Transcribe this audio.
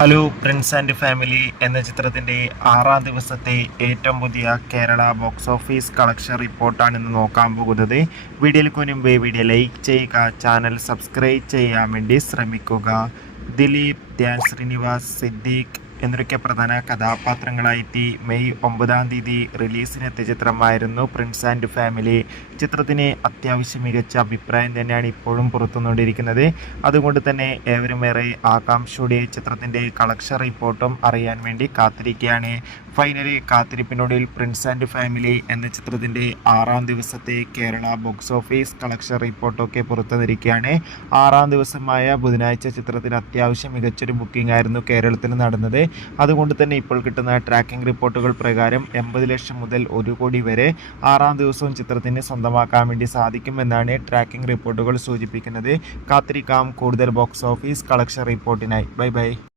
Hello Prince and family എന്ന ചിത്രത്തിൻ്റെ 6-ാം ദിവസത്തെ ഏറ്റവും പുതിയ കേരള ബോക്സ് ഓഫീസ് കളക്ഷൻ റിപ്പോർട്ടാണ് ഇന്ന് നോക്കാൻ പോകുന്നത്. വീഡിയോയ്ക്ക് മുൻപ് വീഡിയോ ലൈക്ക് ചെയ്യുക, ചാനൽ സബ്സ്ക്രൈബ് ചെയ്യാൻ വേണ്ടി ശ്രമിക്കുക. ദിലീപ്, ധ്യാൻ ശ്രീനിവാസ്, സിദ്ദീഖ് എന്നൊക്കെ പ്രധാന കഥാപാത്രങ്ങളായിട്ട് മെയ് 9-ാം തീയതി റിലീസിനെത്തിയ ചിത്രമായിരുന്നു പ്രിൻസ് ആൻഡ് ഫാമിലി. ചിത്രത്തിന് അത്യാവശ്യം മികച്ച അഭിപ്രായം തന്നെയാണ് ഇപ്പോഴും പുറത്തുകൊണ്ടിരിക്കുന്നത്. അതുകൊണ്ട് തന്നെ ഏവരും ഏറെ ആകാംക്ഷയോടെ ചിത്രത്തിൻ്റെ കളക്ഷൻ റിപ്പോർട്ടും അറിയാൻ വേണ്ടി കാത്തിരിക്കുകയാണ്. ഫൈനലി കാത്തിരിപ്പിനൊടുവിൽ പ്രിൻസ് ആൻഡ് ഫാമിലി എന്ന ചിത്രത്തിൻ്റെ 6-ാം ദിവസത്തെ കേരള ബോക്സ് ഓഫീസ് കളക്ഷൻ റിപ്പോർട്ടൊക്കെ പുറത്തുവന്നിരിക്കുകയാണ്. 6-ാം ദിവസമായ ബുധനാഴ്ച ചിത്രത്തിന് അത്യാവശ്യം മികച്ചൊരു ബുക്കിംഗ് ആയിരുന്നു കേരളത്തിൽ നടന്നത്. അതുകൊണ്ട് തന്നെ ഇപ്പോൾ കിട്ടുന്ന ട്രാക്കിംഗ് റിപ്പോർട്ടുകൾ പ്രകാരം 80 ലക്ഷം മുതൽ 1 കോടി വരെ 6-ാം ദിവസവും ചിത്രത്തിന് സ്വന്തമാക്കാൻ വേണ്ടി സാധിക്കുമെന്നാണ് ട്രാക്കിംഗ് റിപ്പോർട്ടുകൾ സൂചിപ്പിക്കുന്നത്. കാത്തിരിക്കാം കൂടുതൽ ബോക്സ് ഓഫീസ് കളക്ഷൻ റിപ്പോർട്ടിനായി. ബൈ.